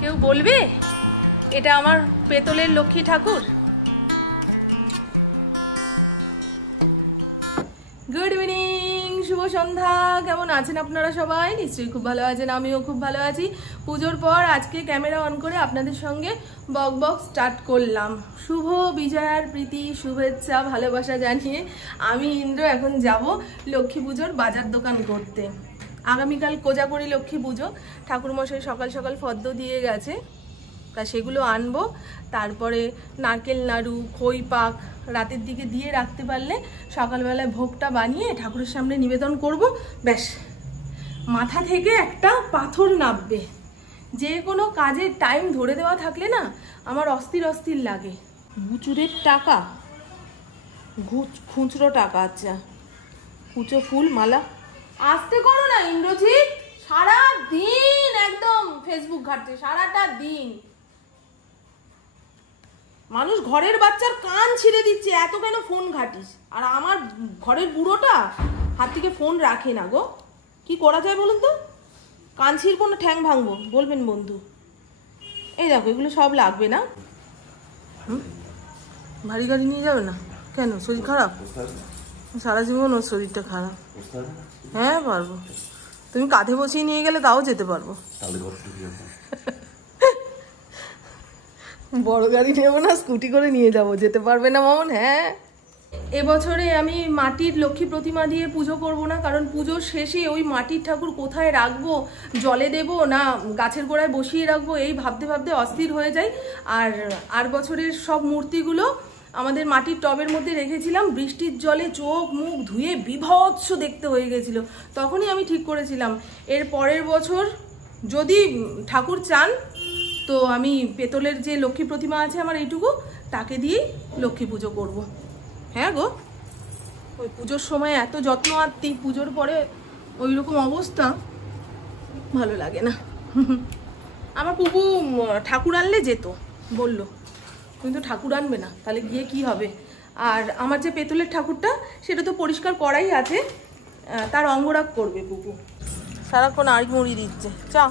কেউ বলবে এটা আমার পেতলের লক্ষ্মী ঠাকুর? গুড ইভিনিং, শুভ সন্ধ্যা। কেমন আছেন আপনারা সবাই? নিশ্চয়ই খুব ভালো আছেন, আমিও খুব ভালো আছি। পুজোর পর আজকে ক্যামেরা অন করে আপনাদের সঙ্গে বক বক স্টার্ট করলাম। শুভ বিজয়ার প্রীতি, শুভেচ্ছা, ভালোবাসা জানিয়ে আমি ইন্দ্র এখন যাব লক্ষ্মী পুজোর বাজার দোকান করতে। আগামীকাল কোজাগরি লক্ষ্মী পুজো, ঠাকুরমশাই সকাল সকাল ফদ্দ দিয়ে গেছে, তা সেগুলো আনবো। তারপরে নারকেল নাড়ু, খই পাক রাতের দিকে দিয়ে রাখতে পারলে সকালবেলায় ভোগটা বানিয়ে ঠাকুরের সামনে নিবেদন করব। ব্যাস, মাথা থেকে একটা পাথর নামবে। যে কোনো কাজের টাইম ধরে দেওয়া থাকলে না আমার অস্থির অস্থির লাগে। গুচুরের টাকা, খুচরো টাকা। আচ্ছা, কুচো ফুল মালা। আসতে করো না ইন্দ্রজিৎ, সারা দিন একদম ফেসবুক ঘাটছে, সারাটা দিন। মানুষ ঘরের বাচ্চার কান ছিঁড়ে দিচ্ছে, এত কেন ফোন ঘাটিস? আর আমার ঘরের বুড়োটা হাত থেকে ফোন রাখে না গো। কি করা যায় বলুন তো? কান ছিঁড়বো না ঠ্যাং ভাঙবো বলবেন বন্ধু? এই দেখো, এগুলো সব লাগবে না। ভারী গাড়ি নিয়ে যাবে না কেন? শরীর খারাপ? সারা জীবন ওর শরীরটা খারাপ। হ্যাঁ পারবো, তুমি কাঁধে বসিয়ে নিয়ে গেলে তাও যেতে পারবো। বড় গাড়ি নেবো না, স্কুটি করে নিয়ে যাবো, যেতে পারবে না মামন? হ্যাঁ। এবছরে আমি মাটির লক্ষ্মী প্রতিমা দিয়ে পুজো করব না, কারণ পুজোর শেষে ওই মাটির ঠাকুর কোথায় রাখবো, জলে দেবো না গাছের গোড়ায় বসিয়ে রাখবো, এই ভাবতে ভাবতে অস্থির হয়ে যায়। আর বছরের সব মূর্তিগুলো আমাদের মাটির টবের মধ্যে রেখেছিলাম, বৃষ্টির জলে চোখ মুখ ধুয়ে বিভৎস দেখতে হয়ে গেছিল। তখনই আমি ঠিক করেছিলাম এর পরের বছর যদি ঠাকুর চান তো আমি পেতলের যে লক্ষ্মী প্রতিমা আছে আমার এইটুকু, তাকে দিয়েই লক্ষ্মী পুজো করব। হ্যাঁ গো, ওই পুজোর সময় এত যত্ন আত্মি, পুজোর পরে ওই রকম অবস্থা, ভালো লাগে না। আমার পুপু ঠাকুর আনলে যেত বললো, কিন্তু ঠাকুর আনবে না, তাহলে গিয়ে কি হবে? আর আমার যে পেতলের ঠাকুরটা সেটা তো পরিষ্কার করাই আছে, তার অঙ্গরাগ করবে পুপু। সারাক্ষণ আড়ি মুড়ি দিচ্ছে। চা।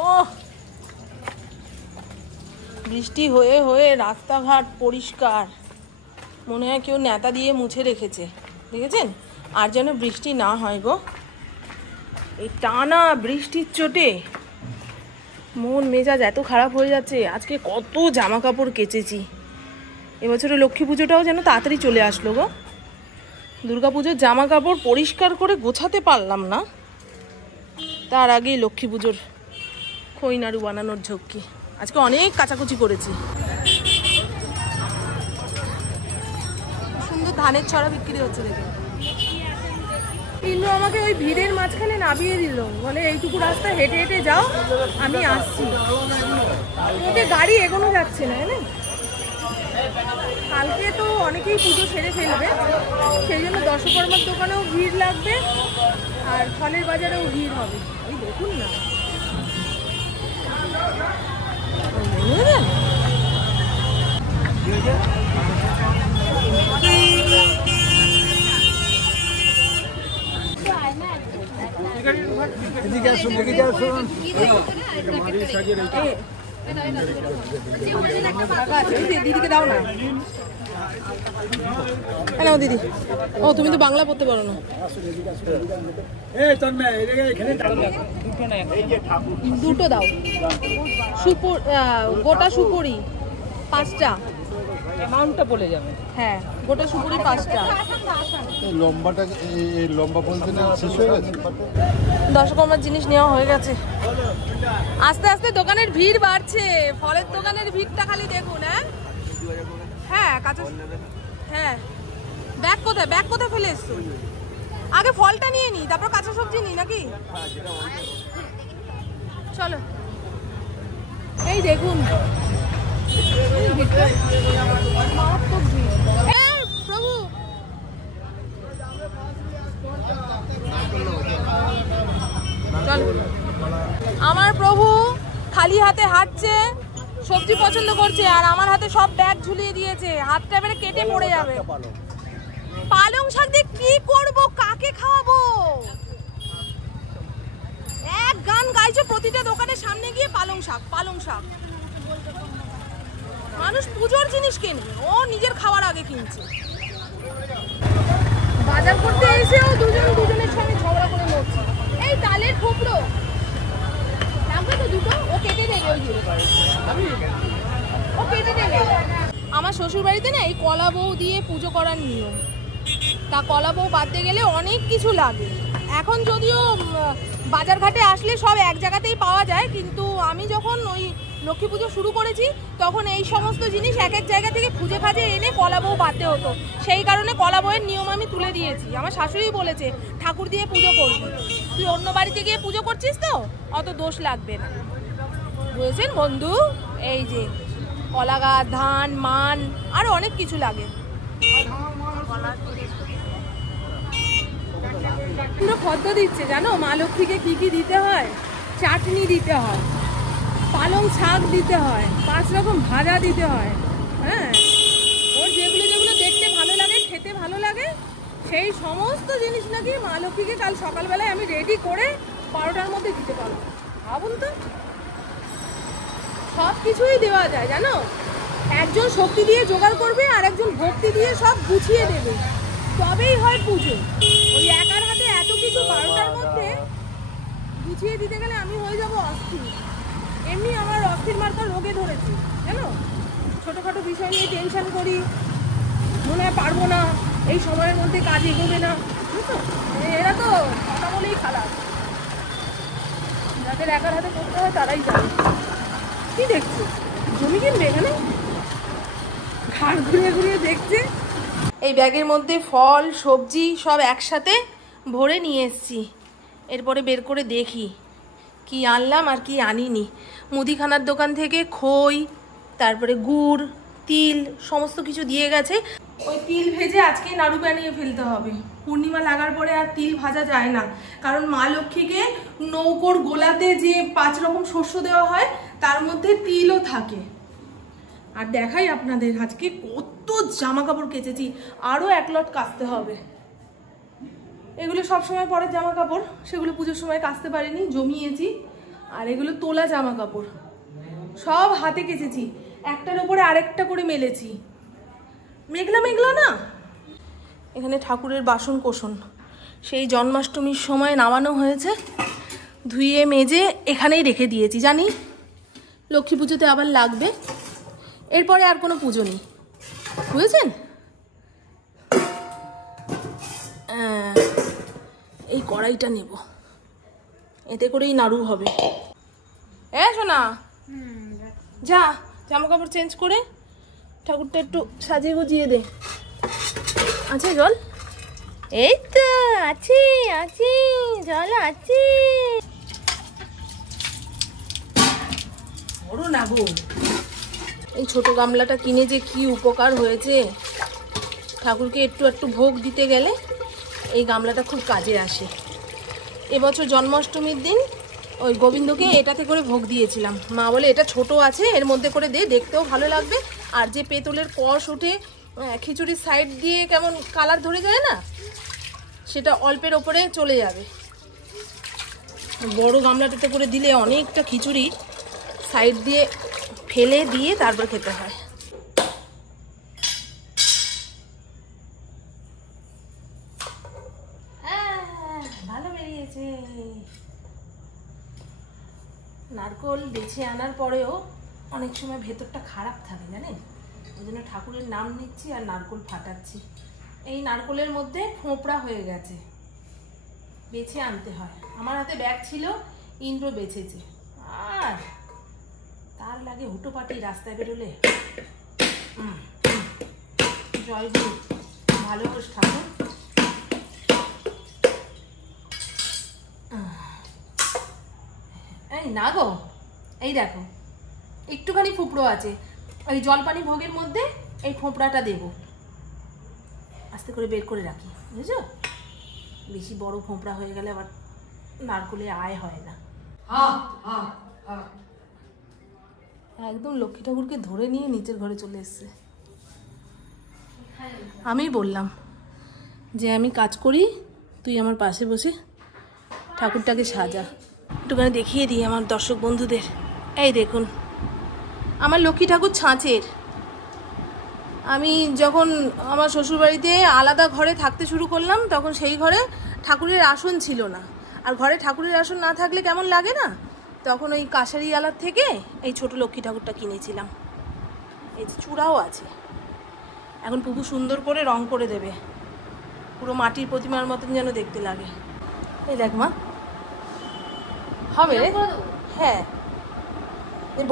ও বৃষ্টি হয়ে হয়ে রাস্তাঘাট পরিষ্কার, মনে হয় কেউ নেতা দিয়ে মুছে রেখেছে, দেখেছেন? আর যেন বৃষ্টি না হয় গো, এই টানা বৃষ্টির চোটে মন মেজাজ এত খারাপ হয়ে যাচ্ছে। আজকে কত জামা কাপড় কেচেছি। এবছরে লক্ষ্মী পুজোটাও যেন তাড়াতাড়ি চলে আসলো গো। দুর্গা পুজোর জামা কাপড় পরিষ্কার করে গোছাতে পারলাম না, তার আগেই লক্ষ্মী পুজোর খই নাড়ু বানানোর ঝক্কি। আজকে অনেক কাচাকুচি করেছি। সুন্দর ধানের ছড়া বিক্রি হচ্ছে দেখে। কিন্তু আমাকে ওই ভিড়ের মাঝখানে নামিয়ে দিল, বলে এইটুকু রাস্তা হেঁটে হেঁটে যাও, আমি আসছি। ওকে গাড়ি এগোনো যাচ্ছে না, না? কালকে তো অনেকেই পুজো সেরে ফেলবে, সেই জন্য দশকর্মার দোকানেও ভিড় লাগবে আর ফলের বাজারেও ভিড় হবে। ওই দেখুন না, দিদিকে দাও না। নাও দিদি। ও তুমি তো বাংলা পড়তে পারো না। দুটো দাও। গোটা সুপুরি 5টা। অ্যামাউন্টটা বলে যাবে। হ্যাঁ, গোটা সুপুরি 5টা। লম্বাটা লম্বা বলতে না শেষ হয়ে গেছে, দশকর্মার জিনিস নেওয়া হয়ে গেছে। আস্তে আস্তে দোকানের ভিড় বাড়ছে, ফলের দোকানের ভিড়টা খালি দেখুন। হ্যাঁ কাঁচা। হ্যাঁ, ব্যাগ কোথায় ফেলে এসছো? আগে ফলটা নিয়ে নি, তারপর কাঁচা সবজি নি নাকি? চলো। এই দেখুন মারাত্মক ভিড়। প্রভু, চলো। আমার প্রভু খালি হাতে হাঁটছে, সবজি পছন্দ করছে, আর আমার হাতে সব ব্যাগ ঝুলিয়ে দিয়েছে, হাতটা এবারে কেটে পড়ে যাবে। পালং শাক দিয়ে কি করব, কাকে খাওয়াবো? এক গান গাইছে প্রতিটা দোকানের সামনে গিয়ে, পালং শাক পালং শাক। মানুষ পুজোর জিনিস কেনে, ও নিজের খাওয়ার আগে কিনছে। বাজার করতে এসেও দুজনের সঙ্গে ঝগড়া করে মরছে। এই তালের ঠোকরো লাগবে তো দুটো, ও কেটে দেবে, ও কেটে দেবে। আমার শ্বশুর বাড়িতে না এই কলা বউ দিয়ে পুজো করার নিয়ম। তা কলা বউ বাদতে গেলে অনেক কিছু লাগে। এখন যদিও বাজার ঘাটে আসলে সব এক জায়গাতেই পাওয়া যায়, কিন্তু আমি যখন ওই লক্ষ্মী পুজো শুরু করেছি তখন এই সমস্ত জিনিস এক এক জায়গা থেকে খুঁজে খাজে এনে কলা বউ বাঁধতে হতো। সেই কারণে কলা বউয়ের নিয়ম আমি তুলে দিয়েছি। আমার শাশুড়ি বলেছে ঠাকুর দিয়ে পুজো করবি, তুই অন্য বাড়িতে গিয়ে পুজো করছিস তো অত দোষ লাগবে না। বুঝেছেন বন্ধু? এই যে কলা গাছ, ধান, মান, আরো অনেক কিছু লাগে। পুরো ফদ্দ দিচ্ছে জানো, মা লক্ষ্মীকে কি কি দিতে হয়। চাটনি দিতে হয়, পালং শাক দিতে হয়, 5 রকম ভাজা দিতে হয়। হ্যাঁ, ওর যেগুলো যেগুলো দেখতে ভালো লাগে, খেতে ভালো লাগে, সেই সমস্ত জিনিস নাকি মা লক্ষ্মীকে কাল সকালবেলায় আমি রেডি করে 12টার মধ্যে দিতে পারবো। ভাবুন তো, সব কিছুই দেওয়া যায় জানো। একজন শক্তি দিয়ে জোগাড় করবে আর একজন ভক্তি দিয়ে সব গুছিয়ে দেবে, তবেই হয় পুজো। ওই একার হাতে এত কিছু 12টার মধ্যে গুছিয়ে দিতে গেলে আমি হয়ে যাব অস্থির। এমনি আমার অস্থির মার্কা রোগে ধরেছে জানো। ছোটোখাটো বিষয় নিয়ে টেনশন করি, মনে হয় পারবো না, এই সময়ের মধ্যে কাজ এগোবে না, বুঝছো? এরা তো কথা বলেই খারাপ। যাদের একার হাতে করতে হয় তারাই জানে। কি দেখছো? জমি কিনবে এখানে? ঘাড় ঘুরিয়ে ঘুরিয়ে দেখছে। এই ব্যাগের মধ্যে ফল সবজি সব একসাথে ভরে নিয়ে এসেছি। এরপরে বের করে দেখি কি আনলাম আর কি আনিনি। মুদিখানার দোকান থেকে খই, তারপরে গুড়, তিল সমস্ত কিছু দিয়ে গেছে। ওই তিল ভেজে আজকে নাড়ু বানিয়ে ফেলতে হবে। পূর্ণিমা লাগার পরে আর তিল ভাজা যায় না, কারণ মা লক্ষ্মীকে নৌকোর গোলাতে যে 5 রকম শস্য দেওয়া হয় তার মধ্যে তিলও থাকে। আর দেখাই আপনাদের আজকে কত জামা কাপড় কেচেছি, আরও 1 লট কাচতে হবে। এগুলো সবসময় পরের জামা কাপড়, সেগুলো পুজোর সময় কাচতে পারিনি, জমিয়েছি। আর এগুলো তোলা জামা কাপড়, সব হাতে কেচেছি, একটার উপরে আরেকটা করে মেলেছি। মেঘলা মেঘলা না। এখানে ঠাকুরের বাসন কোসন সেই জন্মাষ্টমীর সময় নামানো হয়েছে, ধুয়ে মেজে এখানেই রেখে দিয়েছি। জানি লক্ষ্মী পুজোতে আবার লাগবে, এরপরে আর কোনো পুজো নেই, বুঝেছেন? এই কড়াইটা নেব, এতে করেই নাড়ু হবে। শোনা, যা জামা কাপড় চেঞ্জ করে ঠাকুরটা একটু সাজিয়ে গুজিয়ে দে। আছে জল? এই তো আছে, আছে জল আছে। বড় না গো, এই ছোট গামলাটা কিনে যে কি উপকার হয়েছে। ঠাকুরকে একটু একটু ভোগ দিতে গেলে এই গামলাটা খুব কাজে আসে। এবছর জন্মাষ্টমীর দিন ওই গোবিন্দকে এটাতে করে ভোগ দিয়েছিলাম। মা বলে এটা ছোট আছে, এর মধ্যে করে দে, দেখতেও ভালো লাগবে। আর যে পেতলের কষ উঠে খিচুড়ির সাইড দিয়ে কেমন কালার ধরে যায় না, সেটা অল্পের ওপরে চলে যাবে। বড় গামলাটাতে করে দিলে অনেকটা খিচুড়ি সাইড দিয়ে ফেলে দিয়ে তারপর খেতে হয়। ভালো বেরিয়েছে। নারকোল বেছে আনার পরেও অনেক সময় ভেতরটা খারাপ থাকে জানেন, ওই জন্য ঠাকুরের নাম নিচ্ছি আর নারকোল ফাটাচ্ছি। এই নারকোলের মধ্যে ফোঁপড়া হয়ে গেছে, বেছে আনতে হয়। আমার হাতে ব্যাগ ছিল, ইন্দ্র বেছেছে। আর তার লাগে হুটোপাটি রাস্তায় বেরোলে। জয় গুরু, ভালো হোস ঠাকুর। এই না গো, এই দেখো একটুখানি ফুপড়ো আছে, ওই জলপানি ভোগের মধ্যে এই ফোঁপড়াটা দেব। আস্তে করে বের করে রাখি, বুঝছো? বেশি বড় ফোঁপড়া হয়ে গেলে আবার নারকোলে আয় হয় না। একদম লক্ষ্মী ঠাকুরকে ধরে নিয়ে নিচের ঘরে চলে এসছে। আমি বললাম যে আমি কাজ করি, তুই আমার পাশে বসে ঠাকুরটাকে সাজা। একটুখানি দেখিয়ে দিই আমার দর্শক বন্ধুদের। এই দেখুন আমার লক্ষ্মী ঠাকুর ছাঁচের। আমি যখন আমার শ্বশুরবাড়িতে আলাদা ঘরে থাকতে শুরু করলাম তখন সেই ঘরে ঠাকুরের আসন ছিল না। আর ঘরে ঠাকুরের আসন না থাকলে কেমন লাগে না, তখন ওই কাছারি আলার থেকে এই ছোট লক্ষ্মী ঠাকুরটা কিনেছিলাম। এই যে চূড়াও আছে। এখন পুপু সুন্দর করে রং করে দেবে, পুরো মাটির প্রতিমার মতন যেন দেখতে লাগে। এই দেখ মা, হবে রে? হ্যাঁ,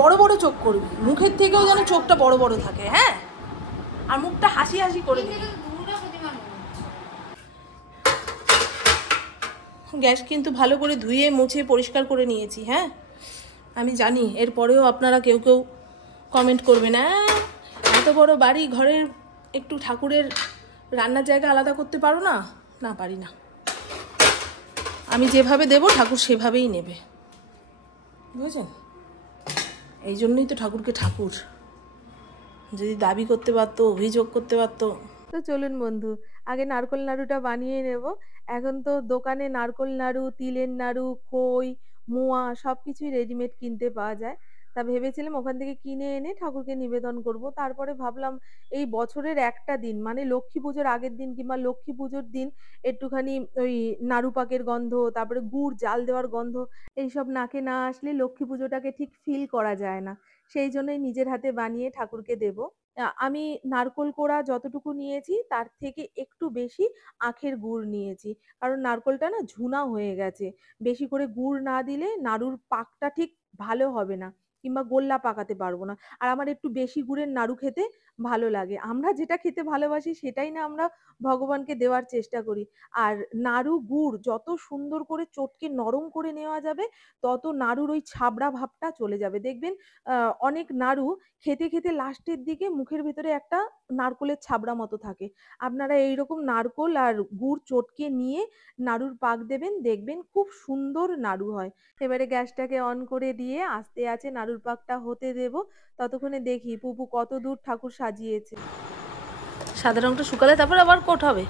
বড় বড় চোখ করবি, মুখের থেকেও যেন চোখটা বড় বড় থাকে। হ্যাঁ, আর মুখটা হাসি হাসি করে দিবি। গ্যাস কিন্তু ভালো করে ধুয়ে মুছে পরিষ্কার করে নিয়েছি। হ্যাঁ, আমি জানি এরপরেও আপনারা কেউ কেউ কমেন্ট করবে না, এত বড় বাড়ি, ঘরের একটু ঠাকুরের রান্নার জায়গা আলাদা করতে পারো না? না, পারি না। আমি যেভাবে দেব ঠাকুর সেভাবেই নেবে, বুঝেছেন? এই জন্যই তো ঠাকুরকে ঠাকুর। যদি দাবি করতে পারতো, অভিযোগ করতে পারতো। তো চলুন বন্ধু, আগে নারকোল নাড়ুটা বানিয়ে নেব। এখন তো দোকানে নারকোল নাড়ু, তিলের নাড়ু, খই, মোয়া সব কিছুই রেডিমেড কিনতে পাওয়া যায়। তা ভেবেছিলাম ওখান থেকে কিনে এনে ঠাকুরকে নিবেদন করব। তারপরে ভাবলাম এই বছরের একটা দিন, মানে লক্ষ্মী পুজোর আগের দিন কিংবা লক্ষ্মী পুজোর দিন একটুখানি ওই নাড়ু পাকের গন্ধ, তারপরে গুড় জাল দেওয়ার গন্ধ, এইসব নাকে না আসলে লক্ষ্মী পুজোটাকে ঠিক ফিল করা যায় না। সেই জন্যই নিজের হাতে বানিয়ে ঠাকুরকে দেব। আমি নারকোল কোড়া যতটুকু নিয়েছি তার থেকে একটু বেশি আখের গুড় নিয়েছি, কারণ নারকোলটা না ঝুনা হয়ে গেছে। বেশি করে গুড় না দিলে নাড়ুর পাকটা ঠিক ভালো হবে না, কিংবা গোল্লা পাকাতে পারবো না। আর আমার একটু বেশি গুড়ের নাড়ু খেতে ভালো লাগে। আমরা যেটা খেতে ভালোবাসি সেটাই না আমরা ভগবানকে দেওয়ার চেষ্টা করি। আর নাড়ু গুড় যত সুন্দর করে চটকে নরম করে নেওয়া যাবে, তত নাড়ুর ওই ছাবড়া ভাবটা চলে যাবে। দেখবেন অনেক নাড়ু খেতে খেতে লাস্টের দিকে মুখের ভিতরে একটা নারকোলের ছাবড়া মতো থাকে। আপনারা এইরকম নারকোল আর গুড় চটকে নিয়ে নাড়ুর পাক দেবেন, দেখবেন খুব সুন্দর নাড়ু হয়। এবারে গ্যাসটাকে অন করে দিয়ে আস্তে আছে নাড়ুর পাকটা হতে দেব। ততক্ষণে দেখি পুপু কত দূর ঠাকুর সাজিয়েছে। সাদা রংটা শুকালে তারপর আবার কোট হবে।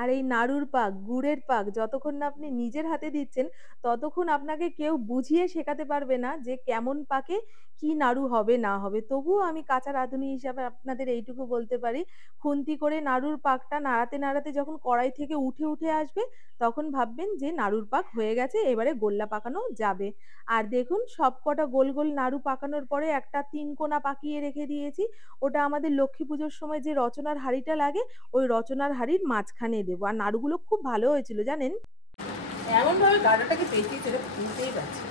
আর এই নাড়ুর পাক, গুড়ের পাক যতক্ষণ না আপনি নিজের হাতে দিচ্ছেন, ততক্ষণ আপনাকে কেউ বুঝিয়ে শেখাতে পারবে না যে কেমন পাকে কি নাড়ু হবে না হবে। তবুও আমি কাঁচা রাঁধুনি হিসাবে আপনাদের এইটুকু বলতে পারি, খুন্তি করে নাড়ুর পাকটা নাড়াতে নাড়াতে যখন কড়াই থেকে উঠে উঠে আসবে, তখন ভাববেন যে নাড়ুর পাক হয়ে গেছে, এবারে গোল্লা পাকানো যাবে। আর দেখুন সবকটা গোল গোল নাড়ু পাকানোর পরে একটা 3 কোনা পাকিয়ে রেখে দিয়েছি। ওটা আমাদের লক্ষ্মী পুজোর সময় যে রচনার হাঁড়িটা লাগে, ওই রচনার হাঁড়ির মাঝখানে দেবো। আর নাড়ুগুলো খুব ভালো হয়েছিল জানেন। এমন ভাবে গাড়াটাকে পেঁচিয়ে চলে ফুলতেই পারছে।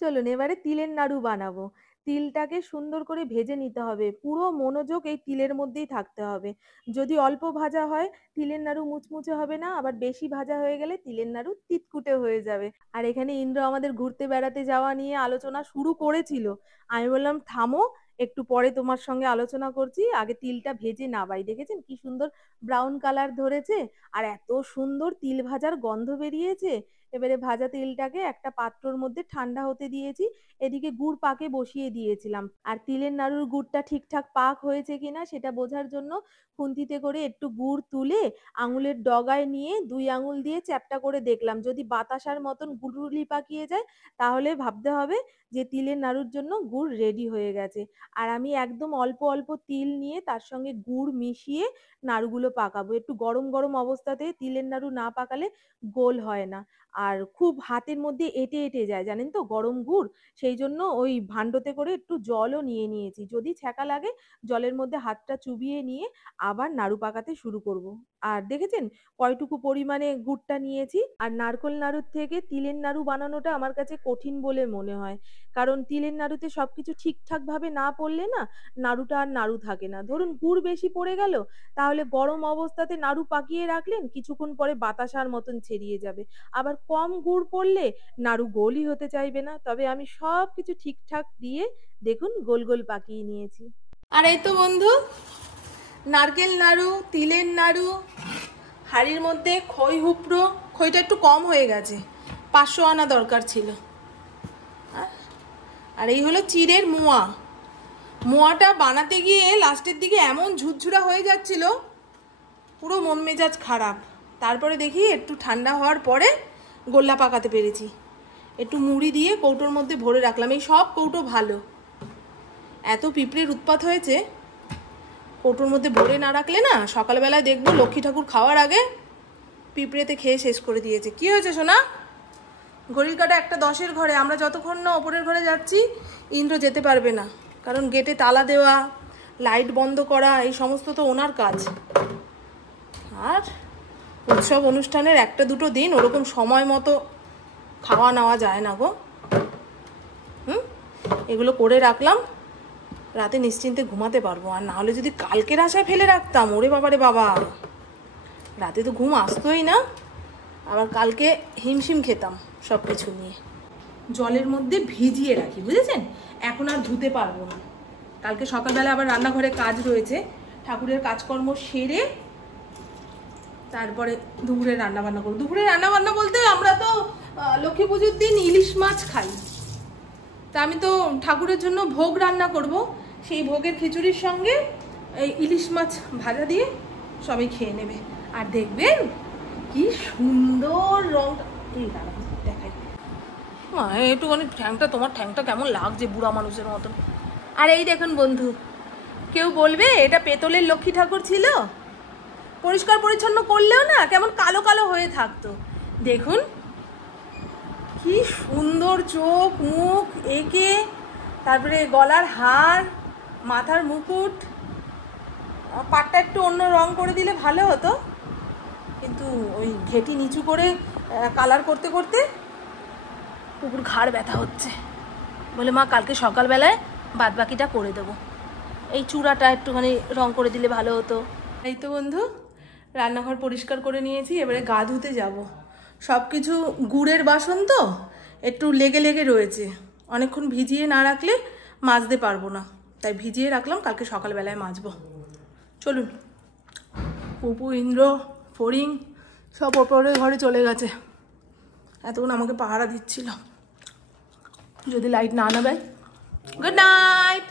চলুন এবারে তিলের নাড়ু বানাবো। তিলটাকে সুন্দর করে ভেজে নিতে হবে, পুরো মনোযোগ এই তিলের মধ্যেই থাকতে হবে। যদি অল্প ভাজা হয় তিলের নাড়ু মুচমুচে হবে না, আবার বেশি ভাজা হয়ে গেলে তিলের নাড়ু তিতকুটে হয়ে যাবে। আর এখানে ইন্দ্র আমাদের ঘুরতে বেড়াতে যাওয়া নিয়ে আলোচনা শুরু করেছিল। আমি বললাম থামো, একটু পরে তোমার সঙ্গে আলোচনা করছি, আগে তিলটা ভেজে নাবাই। দেখেছেন কি সুন্দর ব্রাউন কালার ধরেছে, আর এত সুন্দর তিল ভাজার গন্ধ বেরিয়েছে। এবারে ভাজা তিলটাকে একটা পাত্রর মধ্যে ঠান্ডা হতে দিয়েছি। এদিকে গুড় পাকে বসিয়ে দিয়েছিলাম। আর তিলের নাড়ুর গুড়টা ঠিকঠাক পাক হয়েছে কিনা সেটা বোঝার জন্য খুন্তিতে করে একটু গুড় তুলে আঙুলের ডগায় নিয়ে 2 আঙুল দিয়ে চ্যাপ্টা করে দেখলাম। যদি বাতাসার মতন গুড়গুলি পাকিয়ে যায়, তাহলে ভাবতে হবে যে তিলের নাড়ুর জন্য গুড় রেডি হয়ে গেছে। আর আমি একদম অল্প অল্প তিল নিয়ে তার সঙ্গে গুড় মিশিয়ে নাড়ুগুলো পাকাবো। একটু গরম গরম অবস্থাতে তিলের নাড়ু না পাকালে গোল হয় না, আর খুব হাতের মধ্যে এঁটে এঁটে যায় জানেন তো গরম গুড়। সেই জন্য ওই ভাণ্ডতে করে একটু জলও নিয়ে নিয়েছি, যদি ছ্যাঁকা লাগে জলের মধ্যে হাতটা চুবিয়ে নিয়ে আবার নাড়ু পাকাতে শুরু করব। আর দেখেছেন কয়টুকু পরিমাণে গুড়টা নিয়েছি। আর নারকোল নাড়ুর থেকে তিলের নাড়ু বানানোটা আমার কাছে কঠিন বলে মনে হয়, কারণ তিলের নাড়ুতে সবকিছু ঠিকঠাক ভাবে না পড়লে না নাড়ুটা আর নাড়ু থাকে না। ধরুন গুড় বেশি পড়ে গেল, তাহলে গরম অবস্থাতে নাড়ু পাকিয়ে রাখলেন, কিছুক্ষণ পরে বাতাসার মতন ছেড়িয়ে যাবে। আবার কম গুড় পড়লে নাড়ু গোলই হতে চাইবে না। তবে আমি সবকিছু ঠিকঠাক দিয়ে দেখুন গোল গোল পাকিয়ে নিয়েছি। আর এই তো বন্ধু নারকেল নাড়ু, তিলের নাড়ু, হাঁড়ির মধ্যে খই হুপড়ো, খইটা একটু কম হয়ে গেছে, 500 আনা দরকার ছিল। আর এই হলো চিড়ের মোয়া, মোয়াটা বানাতে গিয়ে লাস্টের দিকে এমন ঝুরঝুরা হয়ে যাচ্ছিল, পুরো মন মেজাজ খারাপ। তারপরে দেখি একটু ঠান্ডা হওয়ার পরে গোল্লা পাকাতে পেরেছি। একটু মুড়ি দিয়ে কৌটোর মধ্যে ভরে রাখলাম। এই সব কৌটো ভালো, এত পিঁপড়ের উৎপাত হয়েছে, কৌটোর মধ্যে ভরে না রাখলে না সকালবেলায় দেখবো লক্ষ্মী ঠাকুর খাওয়ার আগে পিঁপড়েতে খেয়ে শেষ করে দিয়েছে। কি হয়েছে সোনা? ঘড়ির কাঁটা 1:10 ঘরে। আমরা যতক্ষণ না ওপরের ঘরে যাচ্ছি ইন্দ্র যেতে পারবে না, কারণ গেটে তালা দেওয়া, লাইট বন্ধ করা, এই সমস্ত তো ওনার কাজ। আর উৎসব অনুষ্ঠানের 1-2 দিন ওরকম সময় মতো খাওয়া নেওয়া যায় না গো। এগুলো করে রাখলাম, রাতে নিশ্চিন্তে ঘুমাতে পারবো। আর না হলে যদি কালকের আশায় ফেলে রাখতাম, ওরে বাবা রে বাবা, রাতে তো ঘুম আসতোই না, আবার কালকে হিমশিম খেতাম সব কিছু নিয়ে। জলের মধ্যে ভিজিয়ে রাখি, বুঝেছেন? এখন আর ধুতে পারবো না। কালকে সকালবেলা আবার রান্নাঘরে কাজ রয়েছে, ঠাকুরের কাজকর্ম সেরে তারপরে দুপুরে রান্নাবান্না করবো। দুপুরে রান্নাবান্না বলতে আমরা তো লক্ষ্মী পুজোর দিন ইলিশ মাছ খাই, তা আমি তো ঠাকুরের জন্য ভোগ রান্না করব। সেই ভোগের খিচুড়ির সঙ্গে এই ইলিশ মাছ ভাজা দিয়ে সবাই খেয়ে নেবে। আর দেখবেন কি সুন্দর রং। দেখাই মা, একটুখানি ঠ্যাংটা, তোমার ঠ্যাংটা কেমন লাগছে বুড়া মানুষের মতন। আর এই দেখুন বন্ধু, কেউ বলবে এটা পেতলের লক্ষ্মী ঠাকুর ছিল, পরিষ্কার পরিচ্ছন্ন করলেও না কেমন কালো কালো হয়ে থাকতো। দেখুন কি সুন্দর চোখ মুখ এঁকে, তারপরে গলার হার, মাথার মুকুট, পাটটা একটু অন্য রং করে দিলে ভালো হতো, কিন্তু ওই ঘেটি নিচু করে কালার করতে করতে কুকুর ঘাড় ব্যথা হচ্ছে বলে মা কালকে সকালবেলায় বাদ বাকিটা করে দেবো, এই চূড়াটা একটুখানি রং করে দিলে ভালো হতো। এই তো বন্ধু, রান্নাঘর পরিষ্কার করে নিয়েছি, এবারে গা ধুতে যাব। সব কিছু গুড়ের বাসন তো একটু লেগে লেগে রয়েছে, অনেকক্ষণ ভিজিয়ে না রাখলে মাজতে পারবো না, তাই ভিজিয়ে রাখলাম, কালকে সকালবেলায় মাজবো। চলুন। পুপু, ইন্দ্র, ফড়িং সব ওপরের ঘরে চলে গেছে, এতক্ষণ আমাকে পাহারা দিচ্ছিল, যদি লাইট না নেবে। Good night.